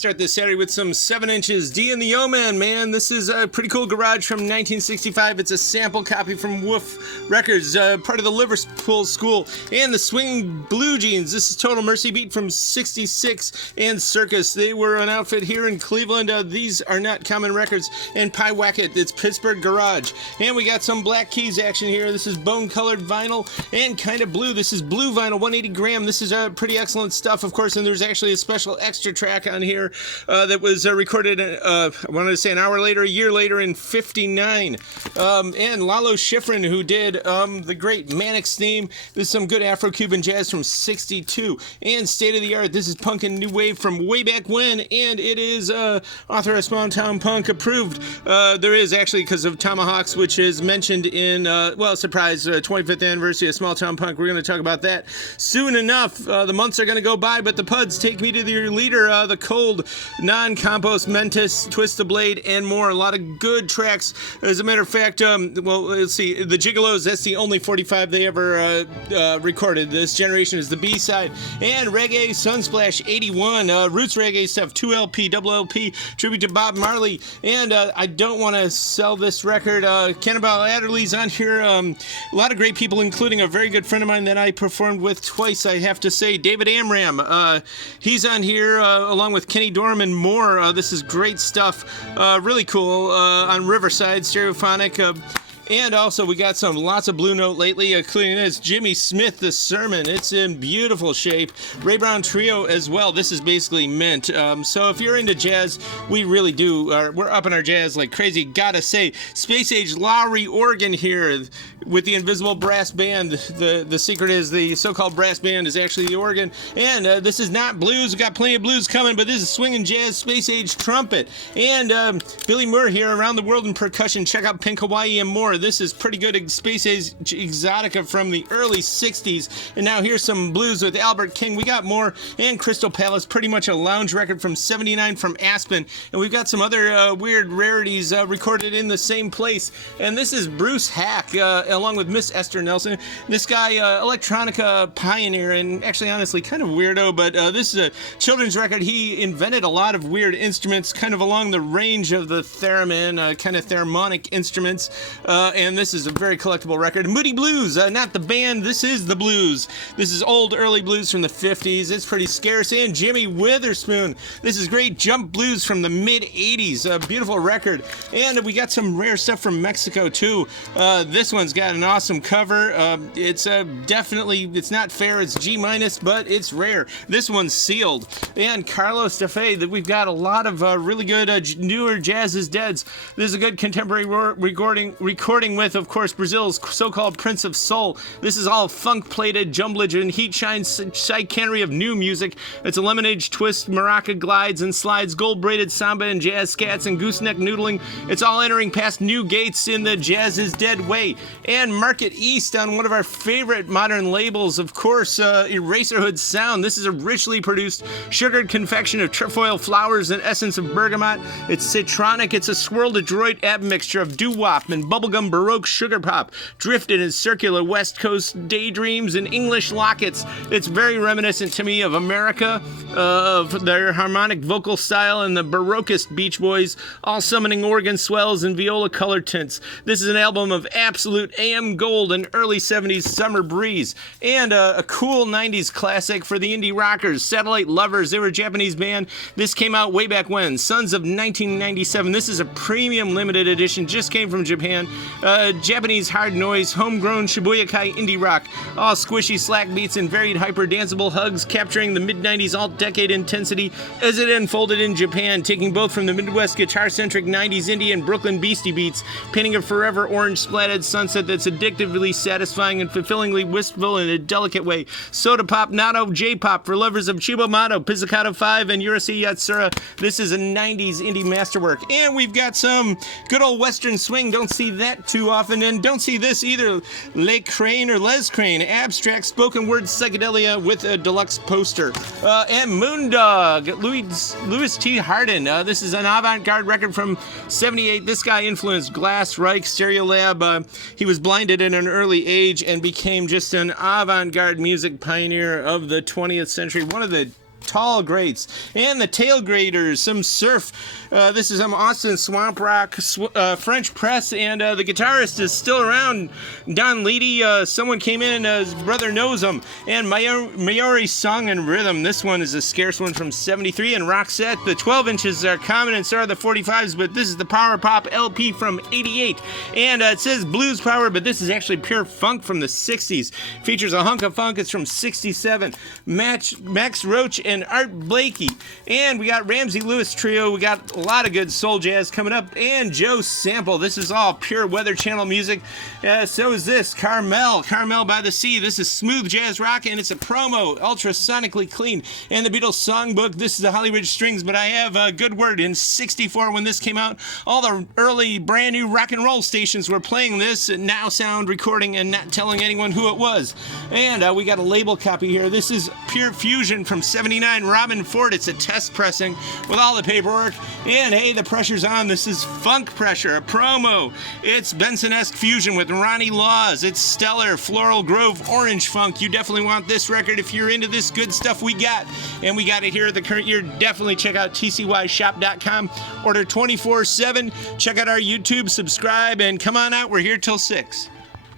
start this Saturday with some 7 inches. D and the O-Man, man. This is a pretty cool garage from 1965. It's a sample copy from Woof Records, part of the Liverpool School, and the Swinging Blue Jeans. This is Total Mercy Beat from 66, and Circus. They were an outfit here in Cleveland. These are not common records. And Pie Wacket, it's Pittsburgh Garage. And we got some Black Keys action here. This is bone-colored vinyl and kind of blue. This is blue vinyl, 180 gram. This is pretty excellent stuff, of course, and there's actually a special extra track on here that was recorded, I wanted to say an hour later, a year later in 59. And Lalo Schifrin, who did the great Mannix theme. This is some good Afro-Cuban jazz from 62. And State of the Art, this is punk and new wave from way back when, and it is author of Small Town Punk approved. There is actually, because of Tomahawks, which is mentioned in, well, surprise, 25th anniversary of Small Town Punk. We're going to talk about that soon enough. The months are going to go by, but the Puds take me to your leader, the Cold, Non-Compost, Mentis, Twist the Blade, and more. A lot of good tracks. As a matter of fact, well, let's see, the Gigolos, that's the only 45 they ever recorded. This generation is the B-side. And Reggae Sunsplash 81, Roots Reggae stuff, 2LP, double LP, tribute to Bob Marley. And I don't want to sell this record. Cannonball Adderley's on here. A lot of great people, including a very good friend of mine that I performed with twice, I have to say, David Amram. He's on here along with Kenny Dorham and more. This is great stuff. Really cool. On Riverside, Stereophonic. And also, we got lots of Blue Note lately, including this Jimmy Smith, The Sermon. It's in beautiful shape. Ray Brown Trio as well. This is basically mint. So if you're into jazz, we really do. We're up in our jazz like crazy. Gotta say, Space Age Lowry organ here with the Invisible Brass Band. The secret is the so-called brass band is actually the organ. And this is not blues. We've got plenty of blues coming, but this is swinging jazz, Space Age trumpet. And Billy Moore here, Around the World in Percussion. Check out Pink Hawaii and more. This is pretty good Space Age exotica from the early 60s. And now here's some blues with Albert King. We got more. And Crystal Palace, pretty much a lounge record from 79 from Aspen. And we've got some other weird rarities recorded in the same place. And this is Bruce Hack, along with Miss Esther Nelson. This guy, electronica pioneer, and actually, honestly, kind of weirdo, but this is a children's record. He invented a lot of weird instruments, kind of along the range of the theremin, kind of thermonic instruments. And this is a very collectible record. Moody Blues, not the band, this is the blues. This is old early blues from the 50s. It's pretty scarce. And Jimmy Witherspoon, this is great jump blues from the mid 80s. A beautiful record. And we got some rare stuff from Mexico too. This one's got an awesome cover. It's definitely, it's not fair, it's G minus, but it's rare. This one's sealed. And Carlos DeFay, that we've got a lot of really good newer jazz is deads. This is a good contemporary recording with, of course, Brazil's so-called Prince of Soul. This is all funk-plated jumblage and heat shine chicanery of new music. It's a lemonade twist, maraca glides and slides, gold-braided samba and jazz scats and gooseneck noodling. It's all entering past new gates in the jazz is dead way. And Market East on one of our favorite modern labels, of course, Eraserhood Sound. This is a richly produced sugared confection of trefoil flowers and essence of bergamot. It's citronic. It's a swirled adroit admixture of doo-wop and bubblegum baroque sugar pop, drifted in circular West Coast daydreams and English lockets. It's very reminiscent to me of America, of their harmonic vocal style and the baroquest Beach Boys, all summoning organ swells and viola color tints. This is an album of absolute AM gold and early 70s summer breeze. And a cool 90s classic for the indie rockers, Satellite Lovers. They were a Japanese band. This came out way back when, Sons of 1997. This is a premium limited edition, just came from Japan. Japanese hard noise, homegrown Shibuya Kai indie rock, all squishy slack beats and varied hyper danceable hugs, capturing the mid-90s alt-decade intensity as it unfolded in Japan, taking both from the Midwest guitar-centric 90s indie and Brooklyn Beastie beats, painting a forever orange splatted sunset that's addictively satisfying and fulfillingly wistful in a delicate way. Soda pop, natto, J-pop for lovers of Chibomato, Pizzicato 5, and Urasi Yatsura. This is a 90s indie masterwork. And we've got some good old Western swing. Don't see that too often, and don't see this either. Les Crane or Les Crane, abstract spoken word psychedelia with a deluxe poster. And Moondog, Louis T. Harden. This is an avant-garde record from 78. This guy influenced Glass, Reich, Stereolab. He was blinded at an early age and became just an avant-garde music pioneer of the 20th century. One of the tall greats. And the tailgraters, some surf. This is some Austin Swamp Rock French press, and the guitarist is still around. Don Leedy, someone came in, his brother knows him. And Maori Song and Rhythm. This one is a scarce one from 73. And Roxette, the 12 inches are common, and so are the 45s, but this is the Power Pop LP from 88. And it says blues power, but this is actually pure funk from the 60s. Features a hunk of funk. It's from 67. Max Roach and Art Blakey. And we got Ramsey Lewis Trio. We got a lot of good soul jazz coming up. And Joe Sample. This is all pure Weather Channel music. So is this. Carmel by the Sea. This is smooth jazz rock, and it's a promo. Ultrasonically clean. And the Beatles songbook. This is the Holly Ridge Strings, but I have a good word. In 64, when this came out, all the early brand new rock and roll stations were playing this Now Sound recording and not telling anyone who it was. And we got a label copy here. This is Pure Fusion from 79, Robin Ford. It's a test pressing with all the paperwork. And hey, the pressure's on. This is Funk Pressure, a promo. It's Benson-esque fusion with Ronnie Laws. It's stellar Floral Grove Orange Funk. You definitely want this record if you're into this good stuff we got. And we got it here at the current year. Definitely check out tcyshop.com. Order 24/7. Check out our YouTube, subscribe, and come on out. We're here till 6.